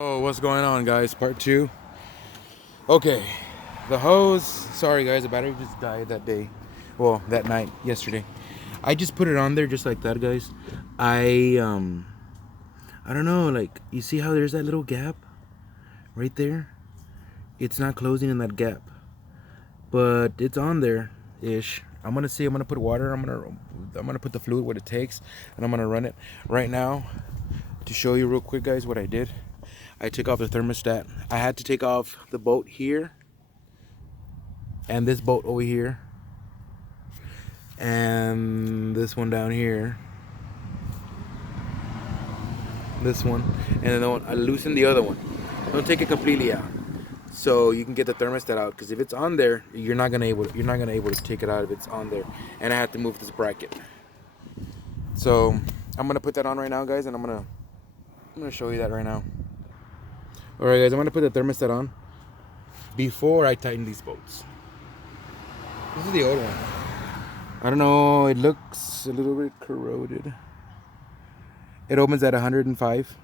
Oh, what's going on, guys? Part two. Okay, the hose. Sorry, guys, the battery just died that day. Well, that night, yesterday. I just put it on there just like that, guys. I don't know. Like, you see how there's that little gap right there? It's not closing in that gap, but it's on there, ish. I'm gonna see. I'm gonna put water. I'm gonna put the fluid what it takes, and I'm gonna run it right now to show you real quick, guys, what I did. I took off the thermostat. I had to take off the bolt here and this bolt over here and this one down here, this one, and then I loosened the other one. Don't take it completely out, so you can get the thermostat out. Because if it's on there, you're not gonna able to take it out if it's on there. And I had to move this bracket. So I'm gonna put that on right now, guys, and I'm gonna show you that right now. All right, guys, I'm gonna put the thermostat on before I tighten these bolts. This is the old one. I don't know, it looks a little bit corroded. It opens at 105.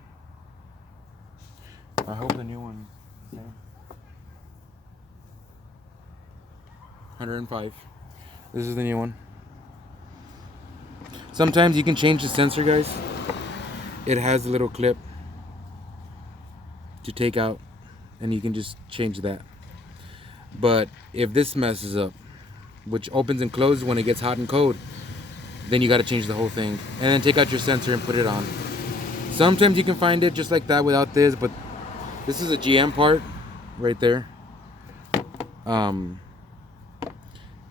I hope the new one is there. 105. This is the new one. Sometimes you can change the sensor, guys. It has a little clip to take out, and you can just change that. But if this messes up, which opens and closes when it gets hot and cold, then you got to change the whole thing and then take out your sensor and put it on. Sometimes you can find it just like that without this, but this is a GM part right there.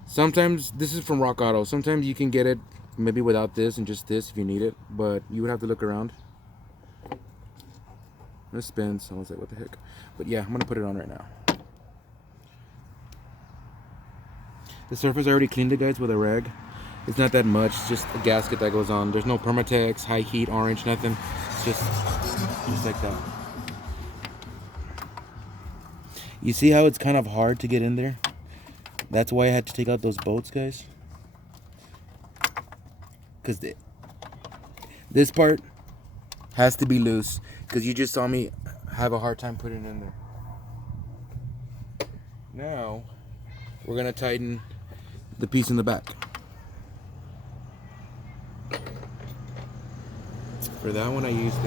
Sometimes this is from Rock Auto. Sometimes you can get it maybe without this and just this if you need it, but you would have to look around. This spins. I was like, what the heck? But yeah, I'm gonna put it on right now. The surface I already cleaned it, guys, with a rag. It's not that much, it's just a gasket that goes on. There's no Permatex, high heat, orange, nothing. It's just like that. You see how it's kind of hard to get in there? That's why I had to take out those bolts, guys. Because this part has to be loose. Because you just saw me have a hard time putting it in there. Now, we're going to tighten the piece in the back. For that one, I used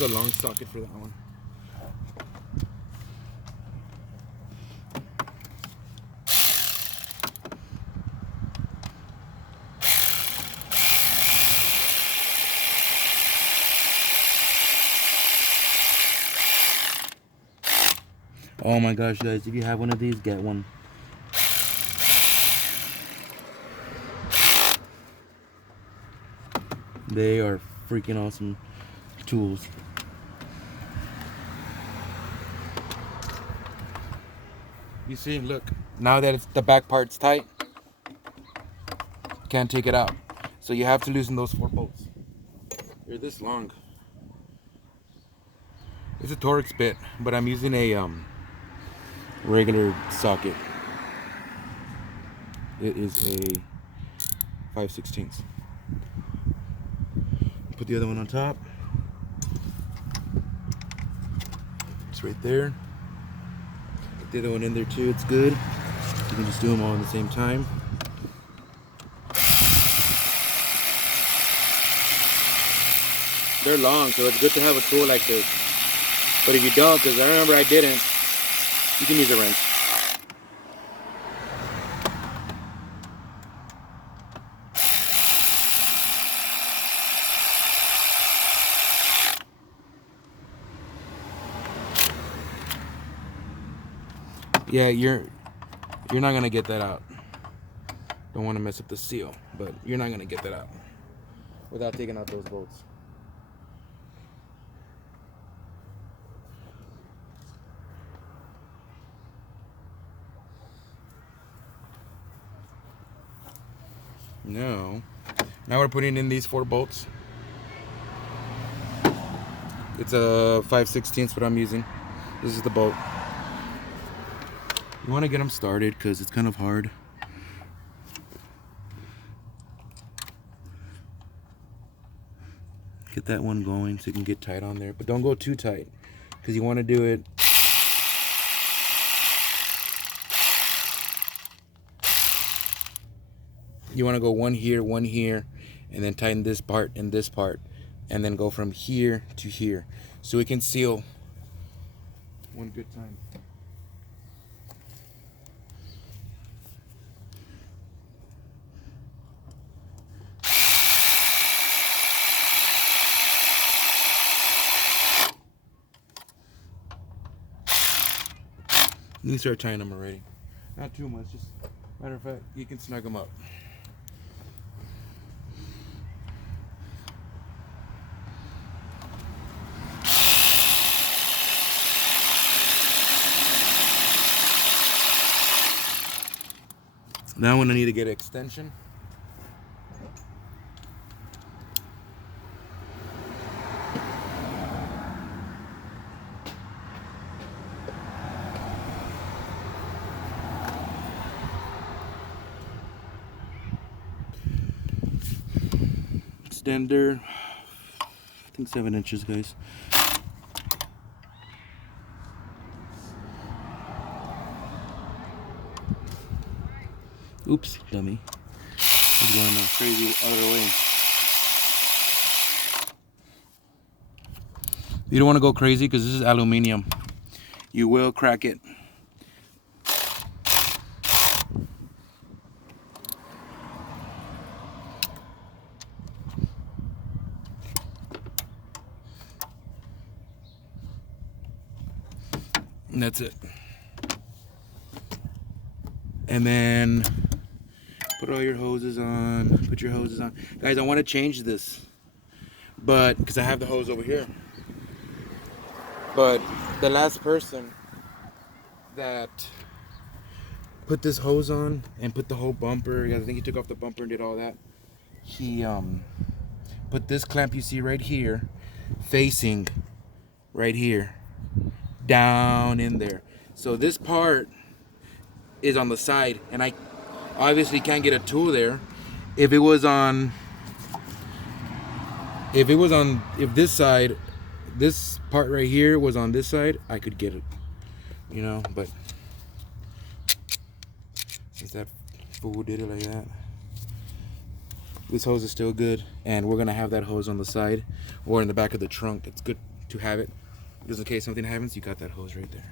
a long socket for that one. Oh my gosh, guys, if you have one of these, get one. They are freaking awesome tools. You see, look, now that the back part's tight, can't take it out. So you have to loosen those 4 bolts. They're this long. It's a Torx bit, but I'm using a regular socket. It is a 5/16. Put the other one on top. It's right there. Put the other one in there too, it's good. You can just do them all at the same time. They're long, so it's good to have a tool like this. But if you don't, because I remember I didn't, you can use a wrench. Yeah, you're not gonna get that out. Don't want to mess up the seal, but you're not gonna get that out without taking out those bolts. Now we're putting in these 4 bolts. It's a 5/16, what I'm using. This is the bolt. You want to get them started because it's kind of hard. Get that one going so you can get tight on there, but don't go too tight because you want to do it. You want to go one here, and then tighten this part and this part, and then go from here to here so it can seal one good time. You can start tying them already. Not too much, just matter of fact, you can snug them up. Now when I need to get an extension, extender, I think 7 inches, guys. Oops, dummy. I'm going crazy other way. You don't want to go crazy because this is aluminum. You will crack it. And that's it. And then put all your hoses on. Put your hoses on. Guys, I want to change this, but because I have the hose over here. But the last person that put this hose on and put the whole bumper, I think he took off the bumper and did all that. He put this clamp you see right here, facing right here, down in there. So this part is on the side, and I obviously can't get a tool there. If this side, this part right here was on this side, I could get it, you know, but since that fool did it like that, this hose is still good, and we're gonna have that hose on the side or in the back of the trunk. It's good to have it just in case something happens. You got that hose right there.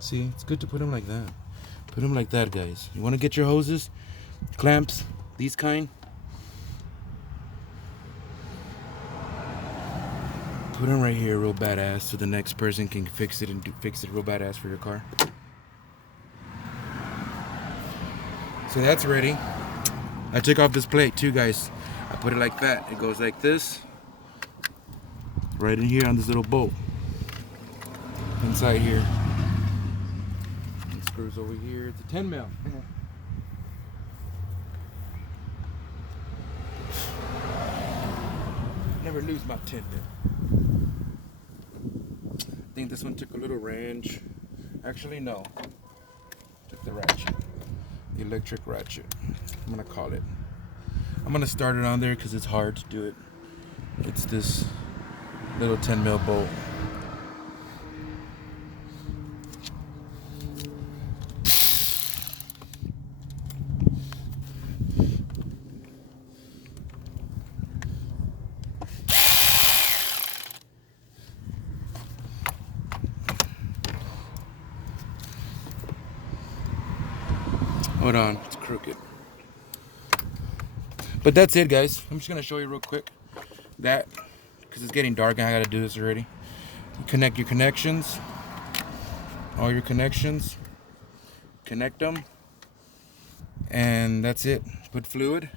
See, it's good to put them like that. Put them like that, guys. You want to get your hoses, clamps, these kind. Put them right here real badass so the next person can fix it and fix it real badass for your car. So that's ready. I took off this plate too, guys. I put it like that. It goes like this. Right in here on this little bolt. Inside here. It screws over here. It's a 10 mil. Never lose my 10 mil. I think this one took a little wrench. Actually, no. Took the ratchet. The electric ratchet. I'm gonna call it. I'm gonna start it on there because it's hard to do it. It's this little 10 mil bolt. Hold on, it's crooked. But that's it, guys. I'm just gonna show you real quick that because it's getting dark and I gotta do this already. You connect your connections, all your connections, connect them, and that's it. Put fluid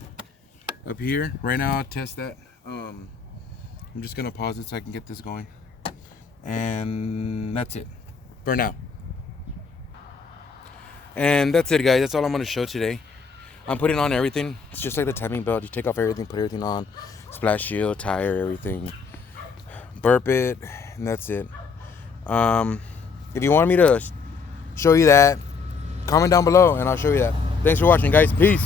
up here. Right now, I'll test that. I'm just gonna pause it so I can get this going, and that's it for now. And that's it, guys. That's all I'm gonna show today. I'm putting on everything. It's just like the timing belt. You take off everything, put everything on. Splash shield, tire, everything. Burp it, and that's it. If you want me to show you that, comment down below and I'll show you that. Thanks for watching, guys. Peace.